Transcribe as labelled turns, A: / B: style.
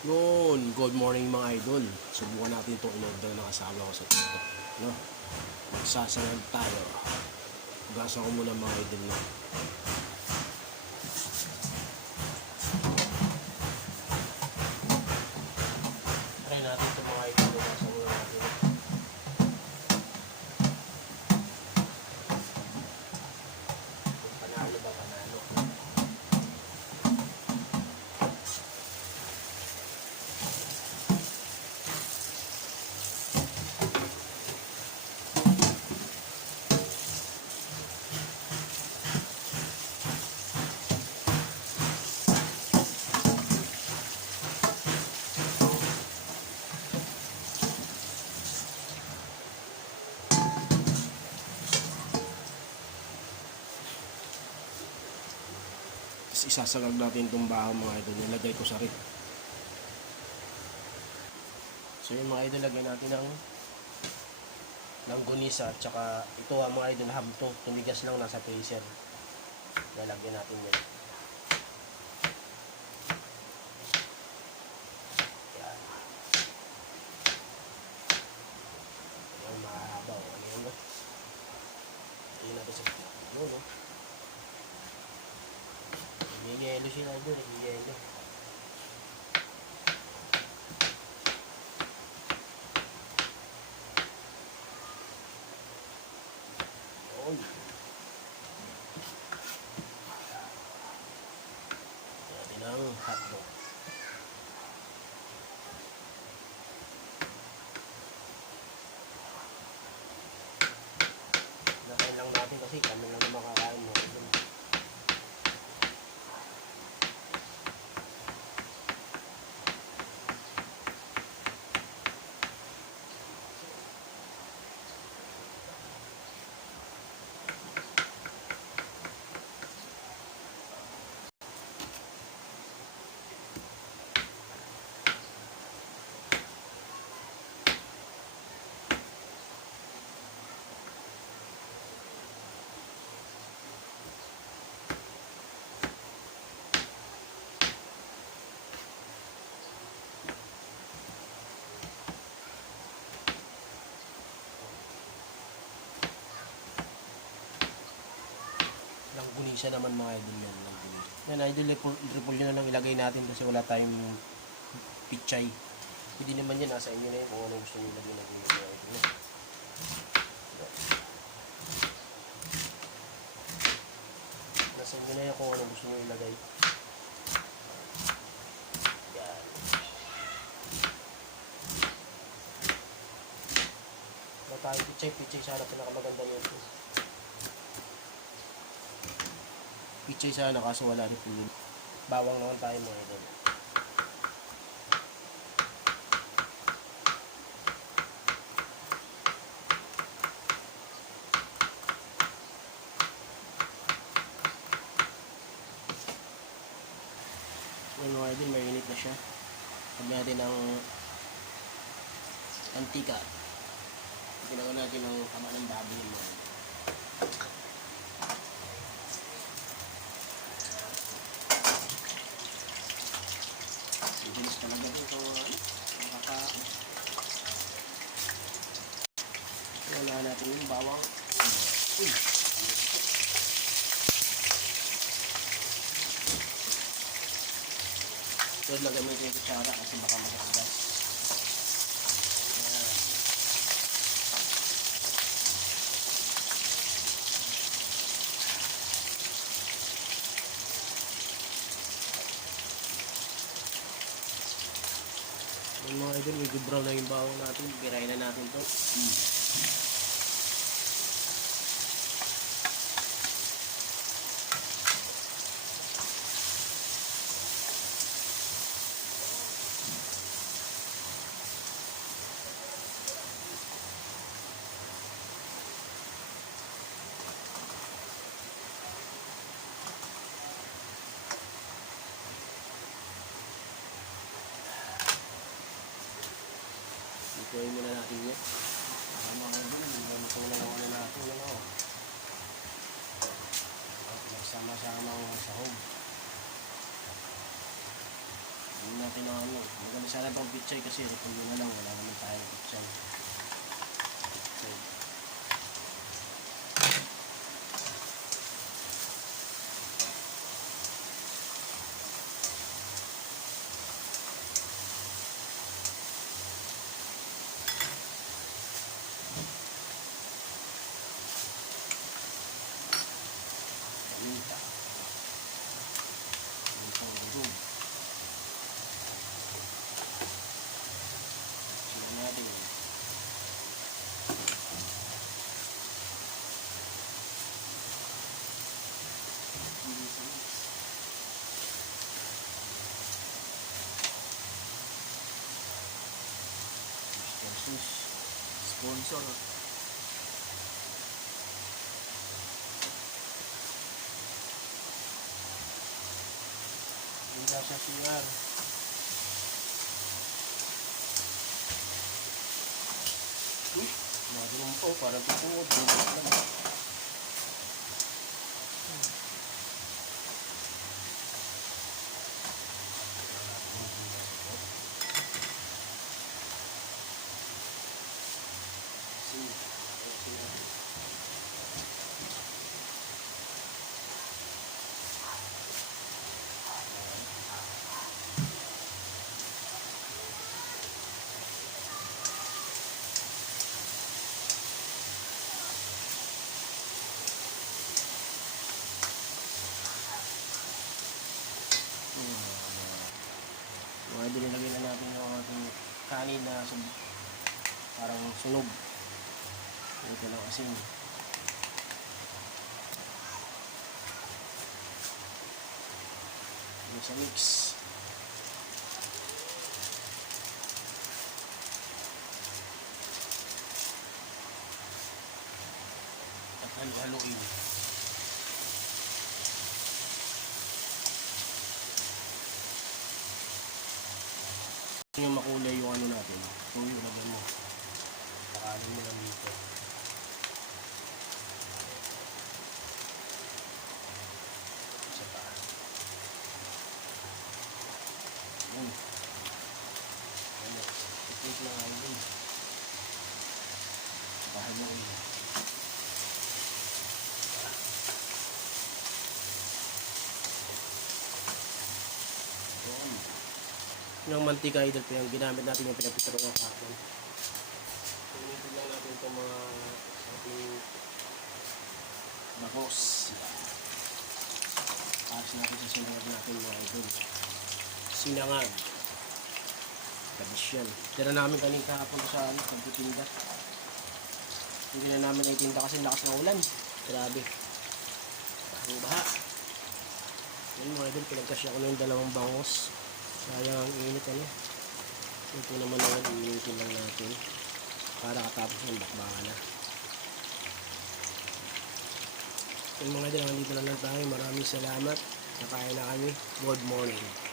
A: Yun, good morning mga idol. Subukan natin itong in-order ng asawa ko sa TikTok. No? Magsasangag tayo. Gasa ko muna mga idol na. Try natin itong mga idol. Gasa muna natin. Kung panalo ba panalo. Isasagag natin itong baho mga idol. Nilagay ko sa rip. So yung mga idol, lagyan natin ng langgonisa at saka ito ang mga idol hamto. Tumigas lang nasa freezer. Lalagyan natin yan. Yan. Yan mahahabaw. Ano yun ba? Tingnan natin sa gitna. Ano no? Niyelo sila doon, niyelo. Oy. Natin ang hotdog. Nakain lang natin kasi kami lang makakain mo. Langgunisa naman mga idol yan. Yan idol, triple, triple nyo na lang ilagay natin kasi wala tayong pichay. Hindi naman yan, nasa inyo na yun kung ano gusto nyo ilagay na mga idol. Nasa inyo na yan kung ano gusto nyo ilagay. Tayong pichay, pichay sana pinakamaganda yun. Pichay sana kaso wala rin po yun. Bawang naman tayo mga idol. Yung mga idol, mainit na siya. Sabi natin ng antika. Ginawa natin ng tama ng baboy yung mga talaga ito. Nakaka... Wala natin yung bawang. Uy! So, lagay mo yung kutsara kasi baka makasgas. Yung mga idol, medyo brown na yung bawang natin. Biray na natin to. Ituloy muna natin yan. Para mga idol, ganito na lang ano natin. Ano? Nagsama-sama ang sahog. Hindi natin na ano. Maganda sana itong pichay kasi repolyo na lang. Wala naman tayo pichay. Okay. Sus. Sponsor. Ganda sa CR. Uy, nagulong po. Parang idol, nilagay na natin yung ating kanin na sub- parang sunog. Ito lang asin. Ito sa mix. At halo-haloin. Nyo makulay yung ano natin. Tuyo na mo? Pakalin mo lang dito. Isa pa. Yun. Ano? Ipit lang. Bahalo yun. Yun. Yung mantika idol po yung ginamit natin yung pinapitro ng hapon. Pinitin lang natin itong mga ating bagos. Pares natin sa sinangag natin mga idol. Sinangag. Kabis yan. Tira namin kanina kahapon sa ano, pagtitinda. Hindi na namin naitinda kasi lakas ng ulan. Grabe. Ang baha. Yan mga idol, pinagkasya ko na yung dalawang bangos. Sayang ang init ano. Ito naman naman initin lang natin. Para katapos ng bakbaka na. Yung mga idol, dito na lang tayo. Maraming salamat. Nakain na kami. Good morning.